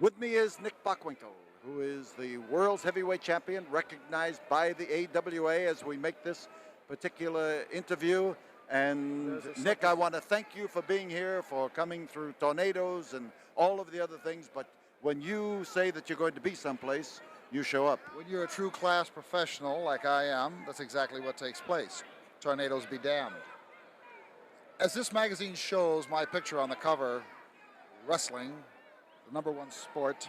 With me is Nick Bockwinkel, who is the world's heavyweight champion, recognized by the AWA as we make this particular interview. And Nick, I want to thank you for being here, for coming through tornadoes and all of the other things. But when you say that you're going to be someplace, you show up. When you're a true class professional like I am, that's exactly what takes place. Tornadoes be damned. As this magazine shows my picture on the cover, wrestling, the #1 sport,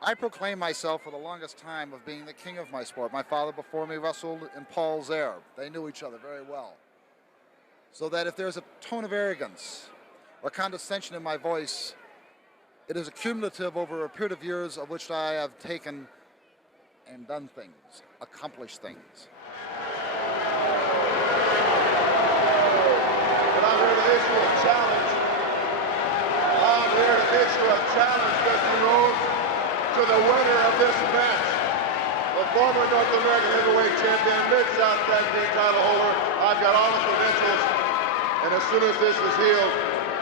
I proclaim myself for the longest time of being the king of my sport. My father before me wrestled in Paul's Air. They knew each other very well. So that if there's a tone of arrogance or condescension in my voice, it is accumulative over a period of years of which I have taken and done things, accomplished things. But I'm here to issue a challenge. I'm here to issue a challenge, Mr. Rhodes, to the winner of this match. The former North American heavyweight champion, Mid-South Tag Team title holder. I've got all the credentials, and as soon as this is healed,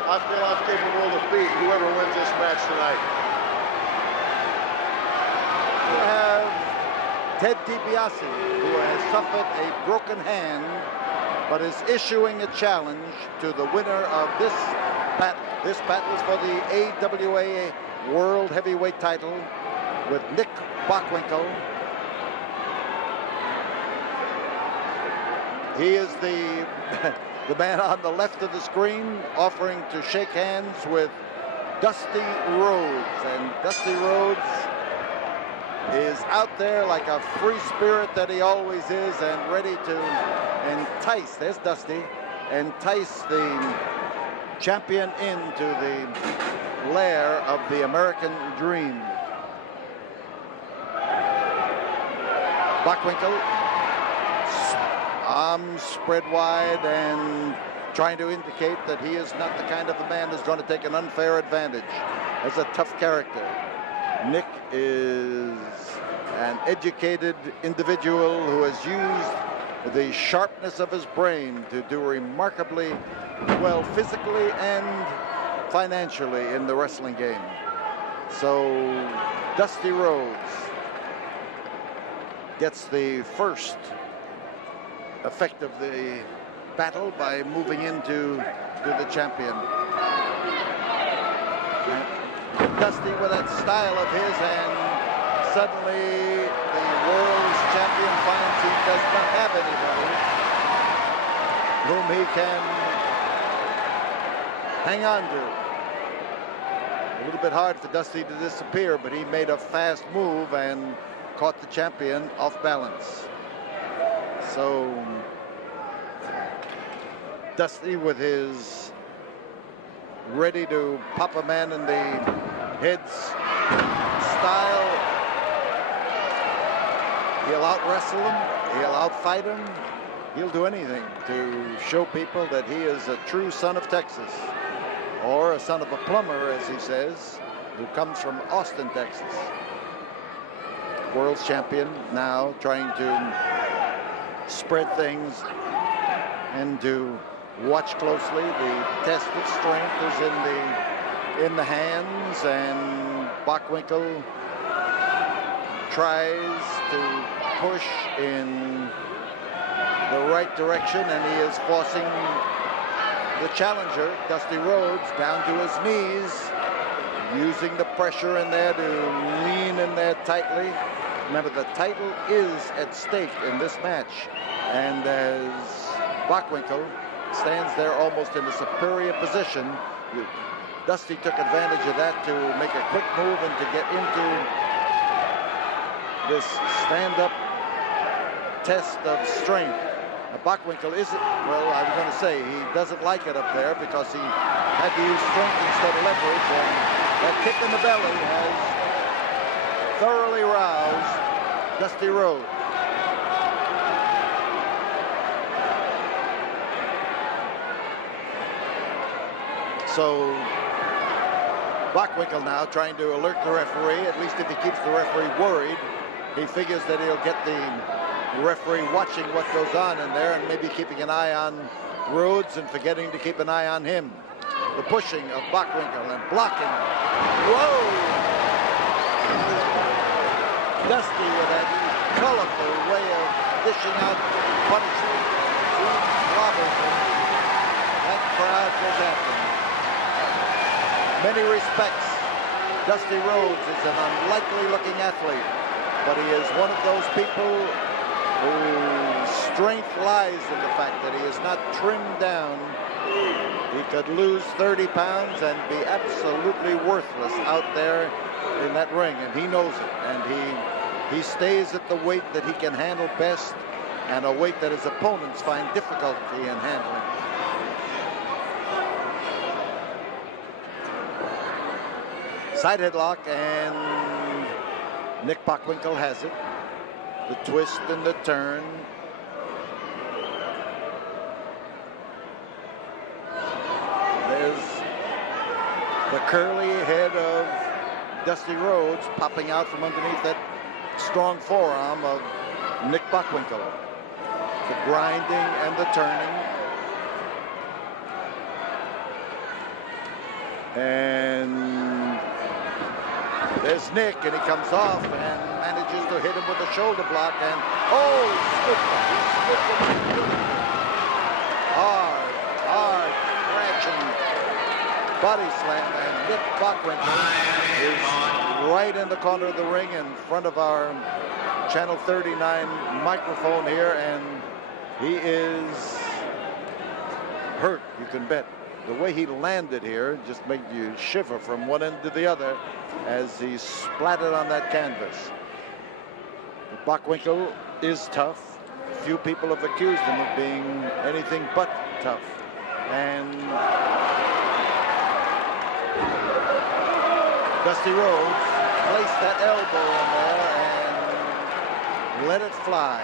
I feel I'm capable to defeat whoever wins this match tonight. We have Ted DiBiase, who has suffered a broken hand, but is issuing a challenge to the winner of this battle. This battle is for the AWA World Heavyweight title with Nick Bockwinkel. He is the man on the left of the screen offering to shake hands with Dusty Rhodes. And Dusty Rhodes is out there like a free spirit that he always is and ready to entice, there's Dusty, entice the champion into the lair of the American dream. Bockwinkel, arms spread wide and trying to indicate that he is not the kind of a man who's going to take an unfair advantage. As a tough character. Nick is an educated individual who has used the sharpness of his brain to do remarkably well physically and financially in the wrestling game. So Dusty Rhodes gets the first effect of the battle by moving into the champion. Dusty with that style of his, and suddenly the world's champion finds he does not have anybody whom he can hang on to. A little bit hard for Dusty to disappear, but he made a fast move and caught the champion off balance. So Dusty with his ready to pop a man in the head style. He'll out wrestle him, he'll out fight him, he'll do anything to show people that he is a true son of Texas, or a son of a plumber, as he says, who comes from Austin, Texas. World's champion now trying to spread things and to watch closely. The test of strength is in the hands, and Bockwinkel tries to push in the right direction, and he is forcing the challenger, Dusty Rhodes, down to his knees, using the pressure in there to lean in there tightly. Remember, the title is at stake in this match, and as Bockwinkel stands there almost in a superior position, Dusty took advantage of that to make a quick move and to get into this stand-up test of strength. Bockwinkel isn't, well, I was going to say, he doesn't like it up there because he had to use strength instead of leverage, and that kick in the belly has thoroughly roused Dusty Rhodes. So Bockwinkel now trying to alert the referee. At least if he keeps the referee worried, he figures that he'll get the referee watching what goes on in there and maybe keeping an eye on Rhodes and forgetting to keep an eye on him. The pushing of Bockwinkel and blocking. Whoa! way of dishing out punishment. He clobbers him. That crowd goes after him. Many respects, Dusty Rhodes is an unlikely-looking athlete, but he is one of those people whose strength lies in the fact that he is not trimmed down. He could lose 30 pounds and be absolutely worthless out there in that ring, and he knows it. And he stays at the weight that he can handle best, and a weight that his opponents find difficulty in handling. Side headlock, and Nick Bockwinkel has it. The twist and the turn. There's the curly head of Dusty Rhodes popping out from underneath that strong forearm of Nick Bockwinkel. The grinding and the turning. And there's Nick, and he comes off and manages to hit him with a shoulder block, and oh, he scooped him. Hard, crashing body slam, and Nick Bockwinkel is right in the corner of the ring in front of our Channel 39 microphone here, and he is hurt, you can bet. The way he landed here just made you shiver from one end to the other as he splattered on that canvas. Bockwinkel is tough. Few people have accused him of being anything but tough. And Dusty Rhodes placed that elbow in there and let it fly.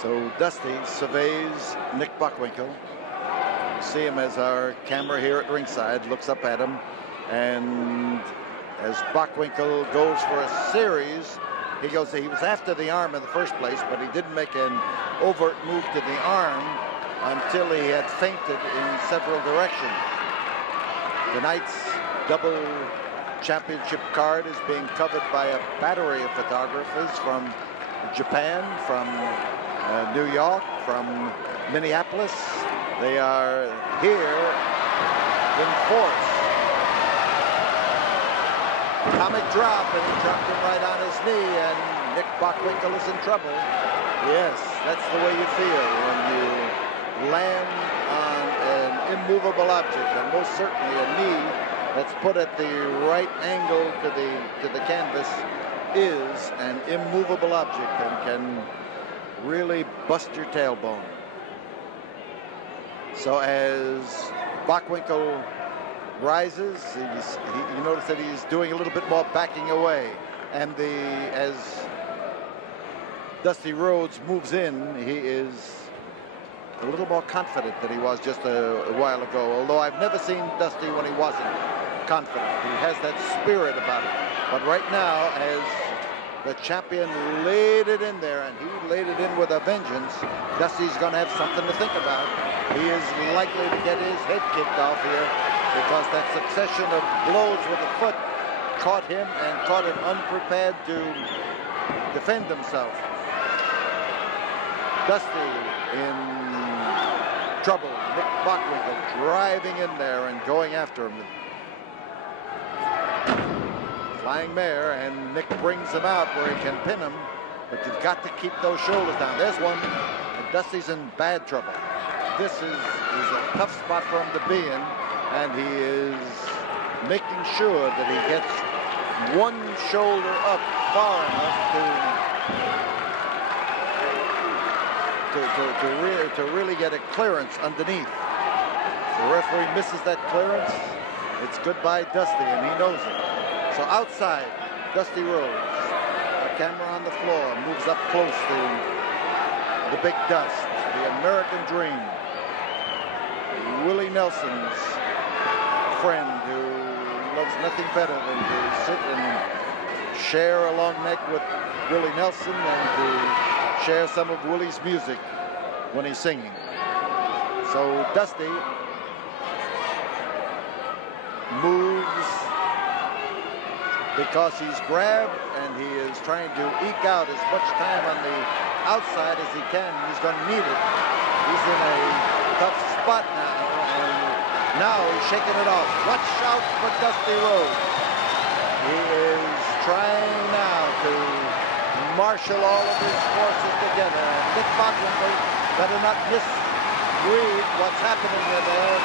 So Dusty surveys Nick Bockwinkel. See him as our camera here at ringside looks up at him, and as Bockwinkel goes for a series, he was after the arm in the first place, but he didn't make an overt move to the arm until he had feinted in several directions. Tonight's double championship card is being covered by a battery of photographers from Japan, from New York, from Minneapolis. They are here in force. Atomic drop, and he dropped him right on his knee, and Nick Bockwinkel is in trouble. Yes, that's the way you feel when you land on an immovable object, and most certainly a knee that's put at the right angle to the canvas is an immovable object and can really bust your tailbone. So as Bockwinkel rises, you notice that he's doing a little bit more backing away, and as Dusty Rhodes moves in, he is a little more confident than he was just a while ago, although I've never seen Dusty when he wasn't confident. He has that spirit about him. But right now, as the champion laid it in there, and he laid it in with a vengeance, Dusty's going to have something to think about. He is likely to get his head kicked off here because that succession of blows with the foot caught him and caught him unprepared to defend himself. Dusty in trouble. Nick Bockwinkel driving in there and going after him. Flying mare, and Nick brings him out where he can pin him, but you've got to keep those shoulders down. There's one, and Dusty's in bad trouble. This is a tough spot for him to be in, and he is making sure that he gets one shoulder up far enough to really get a clearance underneath. The referee misses that clearance. It's goodbye Dusty, and he knows it. So outside, Dusty Rhodes, a camera on the floor, moves up close to the big dust, the American dream. Willie Nelson's friend who loves nothing better than to sit and share a long neck with Willie Nelson and to share some of Willie's music when he's singing. So Dusty moves because he's grabbed and he is trying to eke out as much time on the outside as he can. He's going to need it. He's in a tough spot now, and now he's shaking it off. Watch out for Dusty Rhodes. He is trying now to marshal all of his forces together. And Nick Bockwinkel better not misread what's happening there.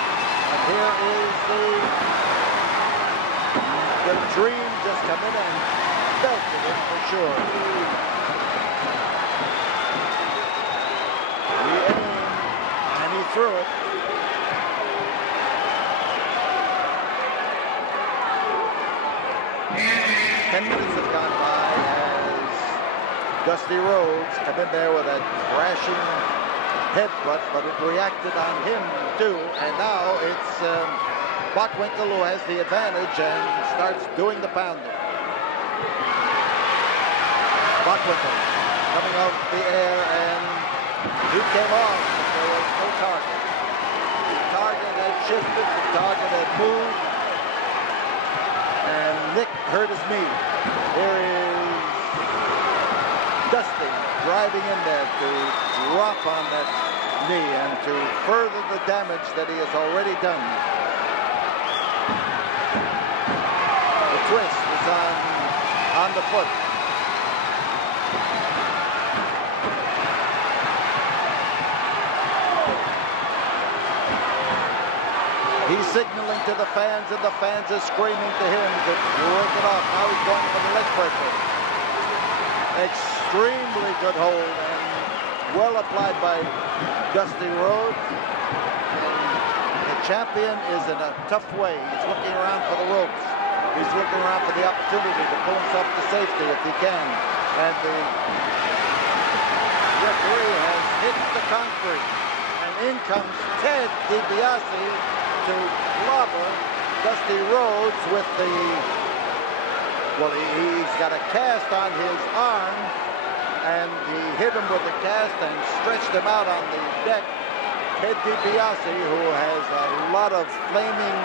And here is the Dream just come in and belted it for sure. He aimed and he threw it. Ten minutes have gone by as Dusty Rhodes come in there with that crashing headbutt, but it reacted on him too. And now it's Bockwinkel who has the advantage and starts doing the pounding. Bockwinkel coming off the air, and he came off, but there was no target. The target had shifted, the target had moved, and Nick hurt his knee. Here is Dusty driving in there to drop on that knee and to further the damage that he has already done. The twist is on the foot. He's signaling to the fans, and the fans are screaming to him to work it off. Now he's going for the leg pressure. Extremely good hold and well applied by Dusty Rhodes. And the champion is in a tough way. He's looking around for the ropes. He's looking around for the opportunity to pull himself to safety if he can. And the referee has hit the concrete. And in comes Ted DiBiase to clobber Dusty Rhodes with the, well, he's got a cast on his arm, and he hit him with the cast and stretched him out on the deck. Ted DiBiase, who has a lot of flaming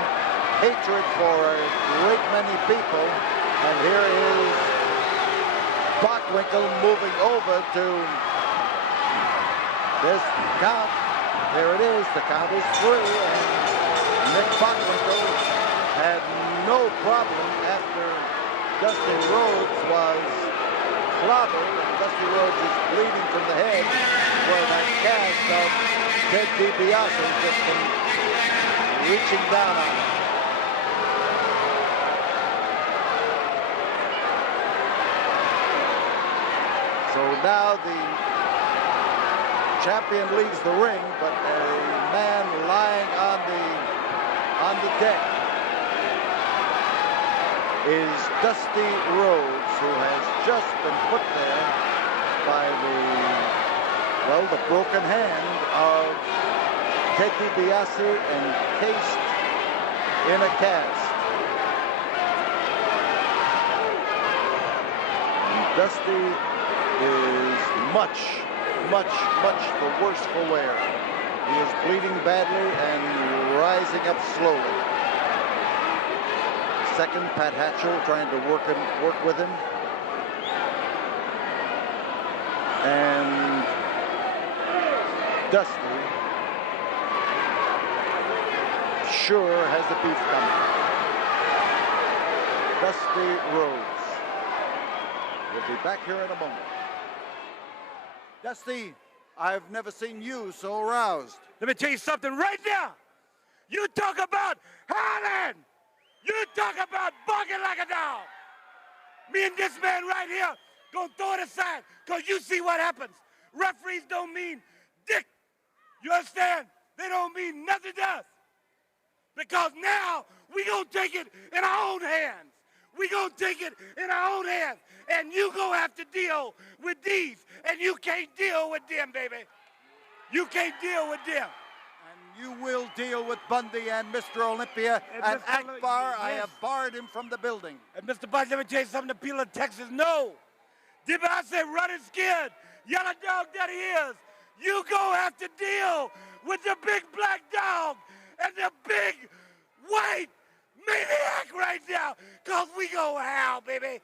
hatred for a great many people, and here is Bockwinkel moving over to this count. There it is, the count is 3, and Nick Bockwinkel had no problem after Dusty Rhodes was clobbered, and Dusty Rhodes is bleeding from the head where that cast of Ted DiBiase just been reaching down on him. So now the champion leaves the ring, but a man lying on the deck is Dusty Rhodes, who has just been put there by the broken hand of Ted DiBiase and encased in a cast. And Dusty is much the worse for wear. He is bleeding badly and rising up slowly. Second, Pat Hatchell trying to work with him. And Dusty sure has the beef coming. Dusty Rhodes. We'll be back here in a moment. Dusty, I've never seen you so aroused. Let me tell you something right now. You talk about howling. You talk about barking like a dog. Me and this man right here gonna throw it aside, because you see what happens. Referees don't mean dick. You understand? They don't mean nothing to us. Because now we gonna take it in our own hands. We gonna take it in our own hands. And you gonna have to deal with these. And you can't deal with them, baby. You can't deal with them. And you will deal with Bundy and Mr. Olympia and Akbar. Yes. I have barred him from the building. And Mr. Bundy, let me tell you something the people of Texas know. DiBiase running scared, yellow dog that he is. You gonna have to deal with the big black dog and the big white meathead. right now, cause we go howl, baby.